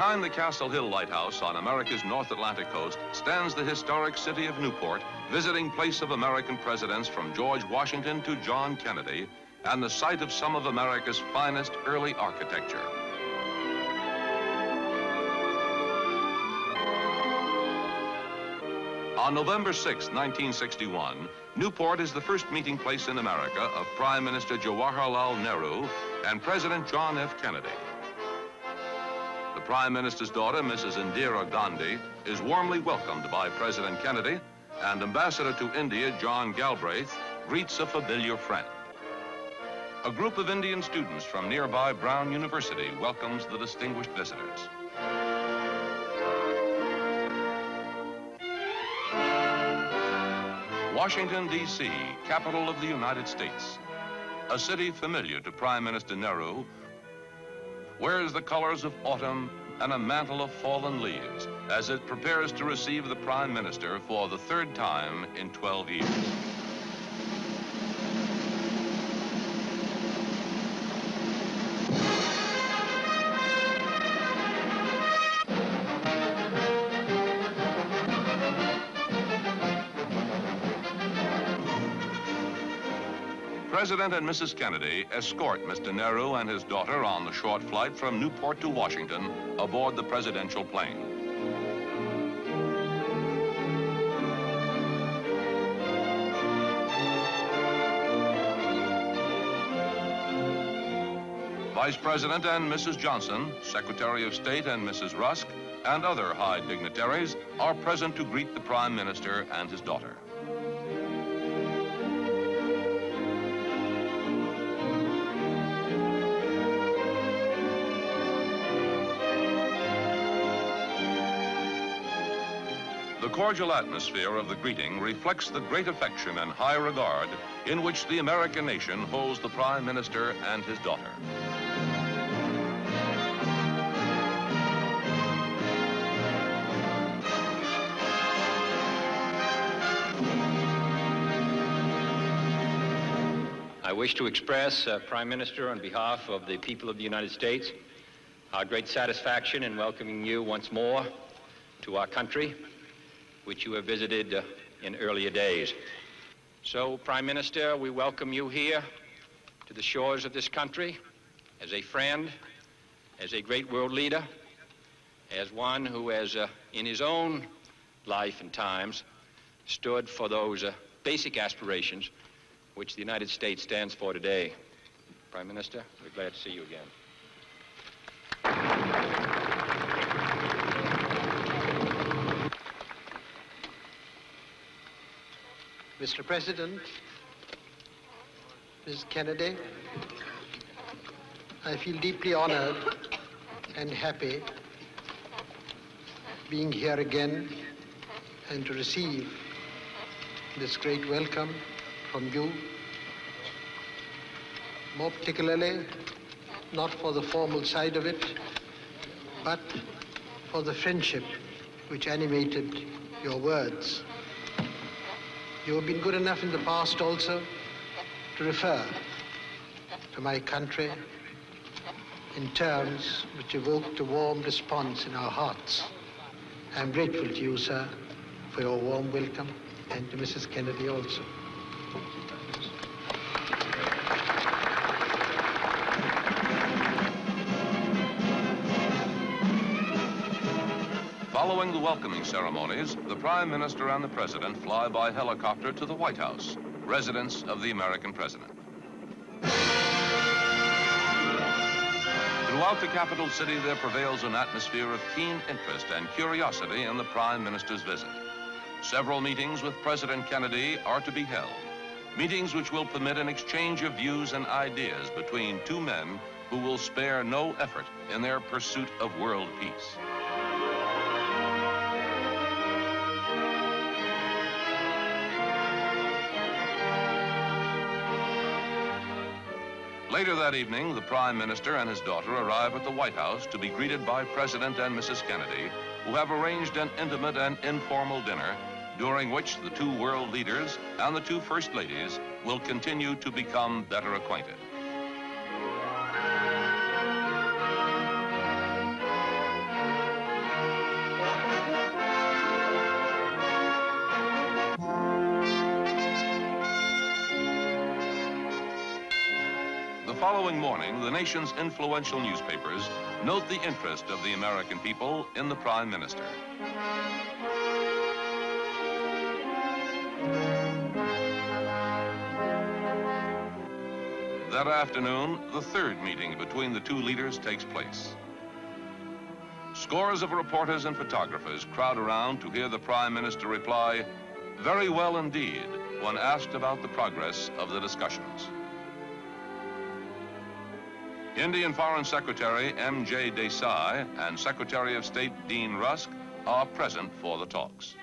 Behind the Castle Hill Lighthouse on America's North Atlantic coast stands the historic city of Newport, visiting place of American presidents from George Washington to John Kennedy, and the site of some of America's finest early architecture. On November 6, 1961, Newport is the first meeting place in America of Prime Minister Jawaharlal Nehru and President John F. Kennedy. The Prime Minister's daughter, Mrs. Indira Gandhi, is warmly welcomed by President Kennedy, and Ambassador to India, John Galbraith, greets a familiar friend. A group of Indian students from nearby Brown University welcomes the distinguished visitors. Washington, D.C., capital of the United States. A city familiar to Prime Minister Nehru, wears the colors of autumn and a mantle of fallen leaves as it prepares to receive the Prime Minister for the third time in 12 years. President and Mrs. Kennedy escort Mr. Nehru and his daughter on the short flight from Newport to Washington aboard the presidential plane. Vice President and Mrs. Johnson, Secretary of State and Mrs. Rusk, and other high dignitaries are present to greet the Prime Minister and his daughter. The cordial atmosphere of the greeting reflects the great affection and high regard in which the American nation holds the Prime Minister and his daughter. I wish to express, Prime Minister, on behalf of the people of the United States, our great satisfaction in welcoming you once more to our country, which you have visited in earlier days. So, Prime Minister, we welcome you here to the shores of this country as a friend, as a great world leader, as one who has, in his own life and times, stood for those basic aspirations which the United States stands for today. Prime Minister, we're glad to see you again. Mr. President, Ms. Kennedy, I feel deeply honored and happy being here again and to receive this great welcome from you, more particularly not for the formal side of it, but for the friendship which animated your words. You have been good enough in the past also to refer to my country in terms which evoked a warm response in our hearts. I am grateful to you, sir, for your warm welcome, and to Mrs. Kennedy also. Following the welcoming ceremonies, the Prime Minister and the President fly by helicopter to the White House, residence of the American President. Throughout the capital city, there prevails an atmosphere of keen interest and curiosity in the Prime Minister's visit. Several meetings with President Kennedy are to be held, meetings which will permit an exchange of views and ideas between two men who will spare no effort in their pursuit of world peace. Later that evening, the Prime Minister and his daughter arrive at the White House to be greeted by President and Mrs. Kennedy, who have arranged an intimate and informal dinner during which the two world leaders and the two First Ladies will continue to become better acquainted. following morning, the nation's influential newspapers note the interest of the American people in the Prime Minister. That afternoon, the third meeting between the two leaders takes place. Scores of reporters and photographers crowd around to hear the Prime Minister reply, "Very well indeed," when asked about the progress of the discussions. Indian Foreign Secretary M.J. Desai and Secretary of State Dean Rusk are present for the talks.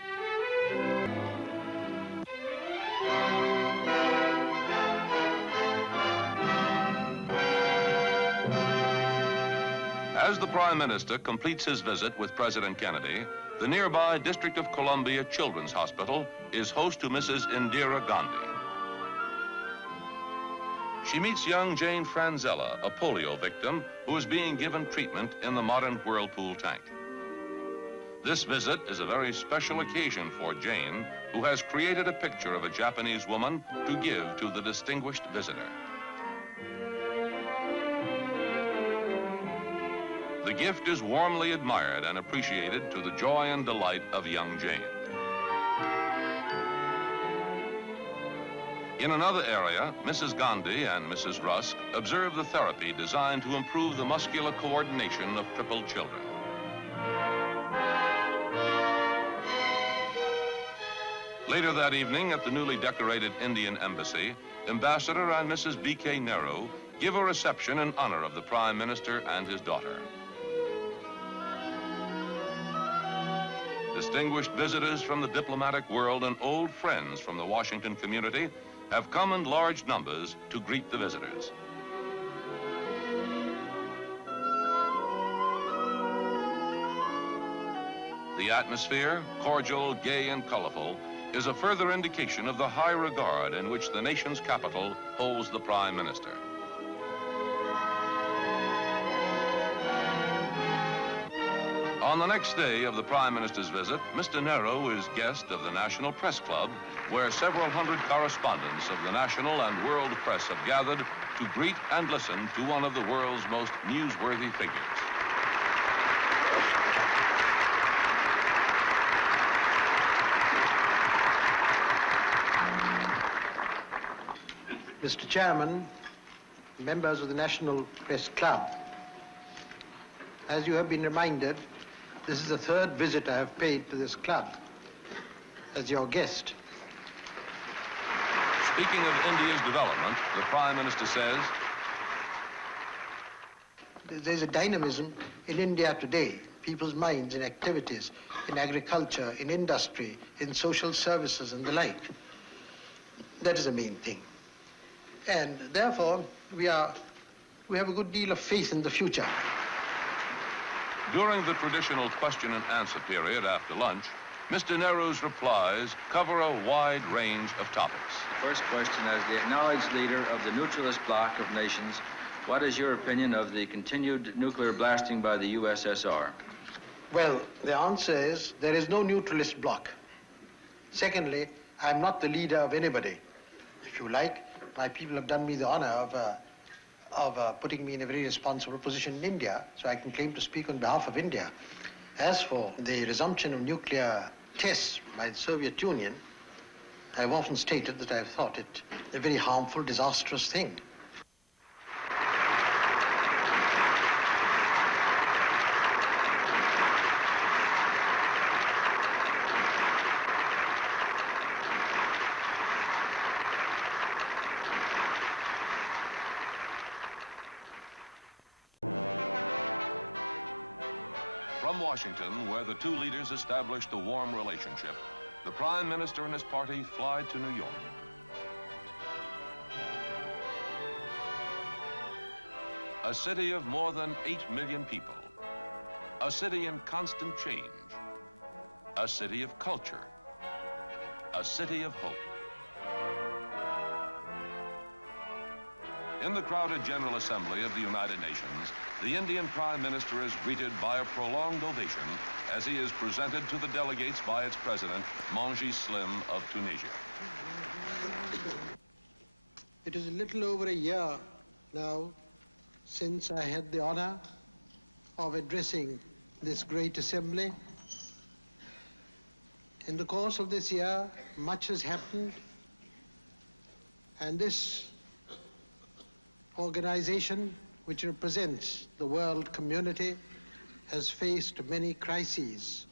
As the Prime Minister completes his visit with President Kennedy, the nearby District of Columbia Children's Hospital is host to Mrs. Indira Gandhi. She meets young Jane Franzella, a polio victim who is being given treatment in the modern whirlpool tank. This visit is a very special occasion for Jane, who has created a picture of a Japanese woman to give to the distinguished visitor. The gift is warmly admired and appreciated to the joy and delight of young Jane. In another area, Mrs. Gandhi and Mrs. Rusk observe the therapy designed to improve the muscular coordination of crippled children. Later that evening at the newly decorated Indian Embassy, Ambassador and Mrs. B.K. Nehru give a reception in honor of the Prime Minister and his daughter. Distinguished visitors from the diplomatic world and old friends from the Washington community have come in large numbers to greet the visitors. The atmosphere, cordial, gay, and colorful, is a further indication of the high regard in which the nation's capital holds the Prime Minister. On the next day of the Prime Minister's visit, Mr. Nehru is guest of the National Press Club, where several hundred correspondents of the national and world press have gathered to greet and listen to one of the world's most newsworthy figures. Mr. Chairman, members of the National Press Club, as you have been reminded, this is the third visit I have paid to this club as your guest. Speaking of India's development, the Prime Minister says, there's a dynamism in India today, people's minds in activities, in agriculture, in industry, in social services and the like. That is the main thing. And therefore, we have a good deal of faith in the future. During the traditional question and answer period after lunch, Mr. Nehru's replies cover a wide range of topics. First question, as the acknowledged leader of the neutralist bloc of nations, what is your opinion of the continued nuclear blasting by the USSR? Well, the answer is there is no neutralist bloc. Secondly, I'm not the leader of anybody. If you like, my people have done me the honor of putting me in a very responsible position in India, so I can claim to speak on behalf of India. As for the resumption of nuclear tests by the Soviet Union, I've often stated that I've thought it a very harmful, disastrous thing. From Washington, where the two leaders established a warm relationship, the Prime Minister and his party fly to New York. A city of more than 8 million people. A city in constant change. A city of culture. A city of hope. In the crowded General Assembly of the United Nations, the Indian Prime Minister is greeted by a prolonged ovation as he is presented to the delegates by its president, Manji Slim of Tunisia. It is a little over a year Now, since I had the honor of addressing this great assembly, in the course of this year, much has happened, and this organization, which represents the world community, has faced many crises.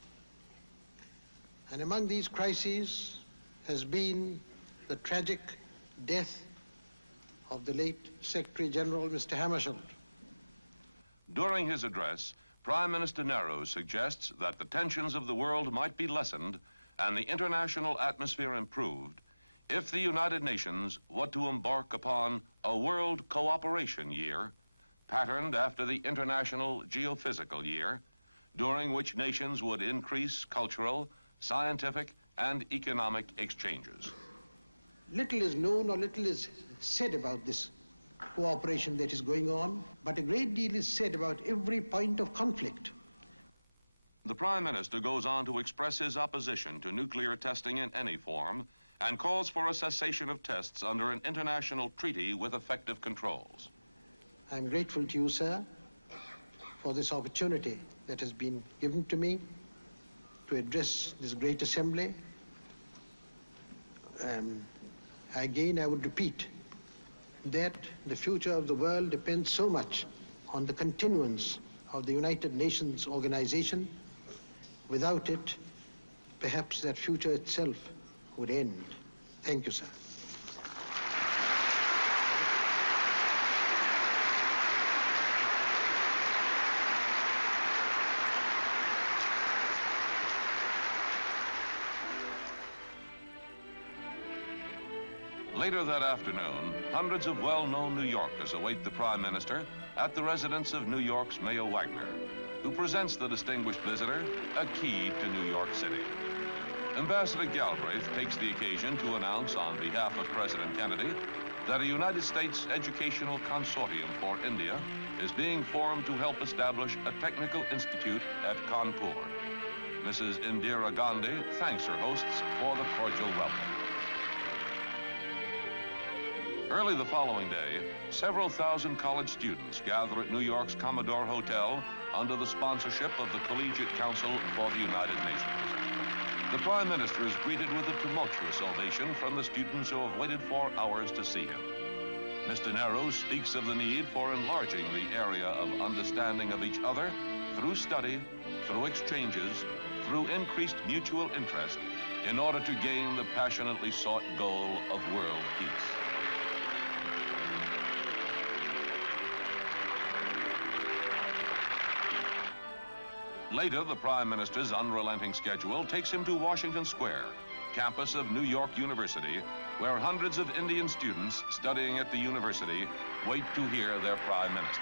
And among these crises has been the tragic death of the late Secretary General, Mr. Hammarskjöld. During his address, Prime Minister Nehru suggests that the tensions of the world might be lessened and the international atmosphere improved if the United Nations were to embark upon a World Cooperation Year, patterned after the International Geophysical Year, during which nations would increase cultural, scientific, and economic exchanges. Little is known or little is said about this cooperation that is going on, but a great deal is said about every point of conflict. The Prime Minister goes on to express his opposition to nuclear testing in any form and calls for a cessation of tests under an international treaty with effective controls. I'm grateful to you, sir, for this opportunity that has been given to me to address this great assembly. Again, I would repeat that the future of the world depends so much on the continuance of the United Nations organization. Without it, perhaps that future itself would end. Thank you, sir. Later that afternoon, hundreds of well-known New Yorkers await the Prime Minister at the residence of New York's Mayor Wagner, who presents the distinguished visitor a key to New York City. Ambassador Galbraith takes the occasion to announce on behalf of President Kennedy that a United States educational consortium for India is being formed to help establish a technical institute at Kanpur. Mrs. Indira Gandhi thanks her hosts for the cordial welcome. Early the following day, several thousand college students gather at New York's Commodore Hotel under the sponsorship of the Collegiate Council for the United Nations. The Prime Minister is greeted with a tumultuous ovation from the students who have waited for hours to see him. Mr. Nehru speaks of the need for enlarging the area of understanding of each other through study, through exchanges, through increased mutual interest, in order to gain the passionately sought goal of world peace. Later, the Prime Minister's unrelenting schedule takes him to Washington Square, campus of New York University, where hundreds of Indian students studying at the university wait to hear their Prime Minister.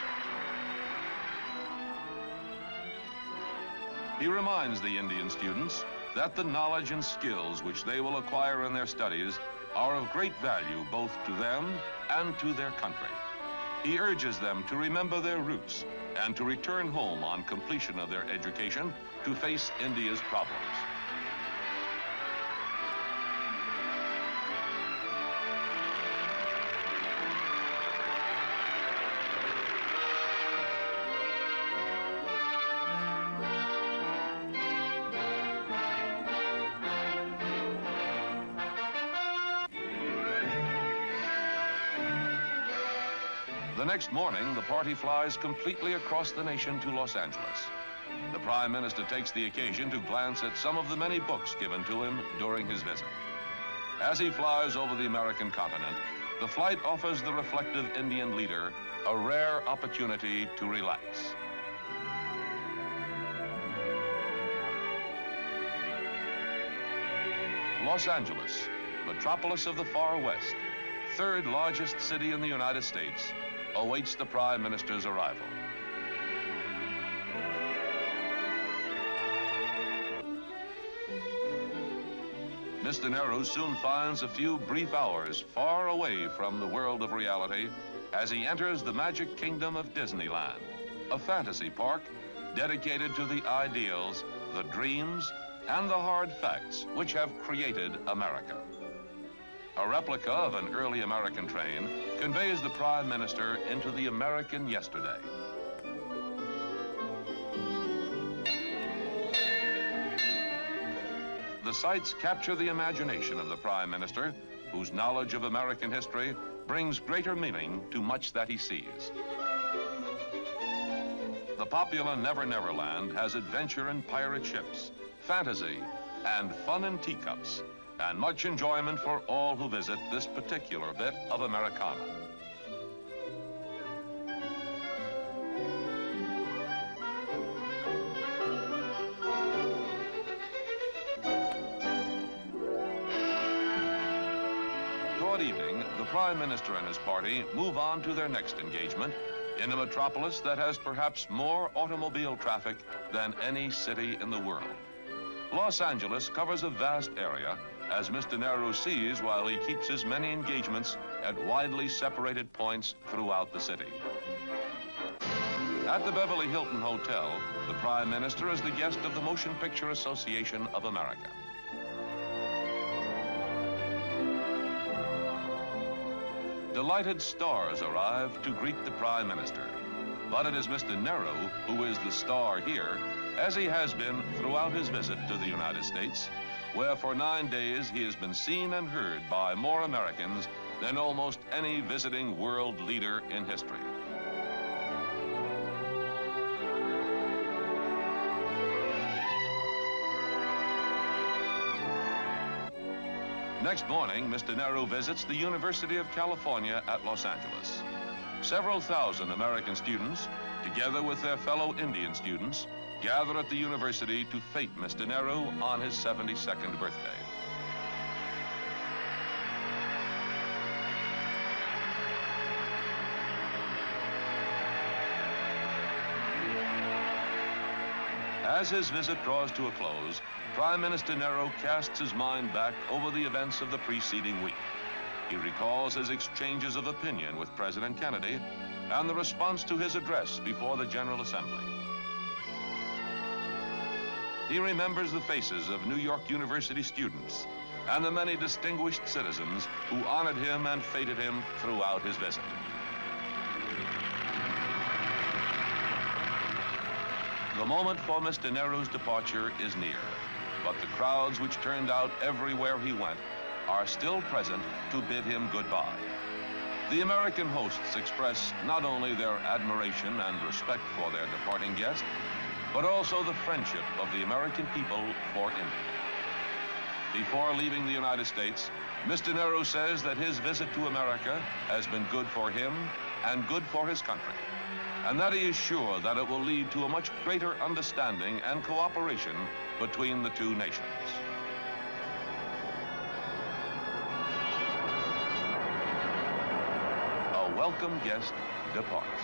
He reminds the Indian students that the knowledge and skills which they will acquire in their studies are of great value both to them and to their country. He urges them to remember their roots and to return home on completion of their education to face India's problems. The next morning, the party flies completely across the nation to Los Angeles. The Prime Minister takes the occasion to glance at some of the many books given to him during his visit. As he flies over the American continent, the flight offers the reflective Indian leader a rare opportunity to relax. Los Angeles, metropolis of the far west, third largest city in the United States, awaits the Prime Minister's arrival. Mr. Nehru soon finds a few brief hours far away from the world of reality as he enters the magic kingdom of Disneyland, a fantasy park dedicated to the ideals, the dreams, and the hard facts which have created America. A replica of an early American train conveys the Prime Minister into the American yesterday. The sights capture the imagination of the Prime Minister, whose knowledge of American history brings greater meaning to much that he sees. The popular Never Never Land has adventure in pirate ships, fantasy, and fun in teacups, and much enjoyment for all who visit this particular bit of Americana. Toward evening, the Prime Minister and his party move on to their next engagement in a metropolis that has perhaps more automobile traffic than any city in the world. Los Angeles covers a vast area, as Mr. Nehru sees while he keeps his many engagements at widely separated points throughout the city. At the Beverly Hilton Hotel, the Prime Minister is the guest of the Motion Picture Association of America. Delighted stars arrive to greet the Prime Minister. But it is Mr. Nehru who is the star here, as he has been throughout his visit to the United States, where for 9 days he has been seen and heard by more Americans than almost any visiting world leader in history. Next morning, Mr. Nehru visits the University of California at Los Angeles. Several thousand American students, together with their fellow Indian students, gather at the university to fete Mr. Nehru on his 72nd birthday. As his visit draws to a close, Prime Minister Nehru casts his mind back over the events of the preceding week. He recalls his exchanges of opinion with President Kennedy and the response to his address before the General Assembly. He remembers the faces of New York University students and the many distinguished citizens who honored him and feted him throughout his visit. The moment for Mr. Nehru's departure is near, but the crowds which turned out everywhere he went are still present to bid him goodbye. The American hosts express not only their admiration and respect for their departing guest, but also the friendship of the American people for India. Before leaving the United States, Mr. Nehru says that his visit to America has been good for him and good for his country, and that he is sure that it will lead to a much greater understanding and cooperation between the two nations. A welcome guest departs.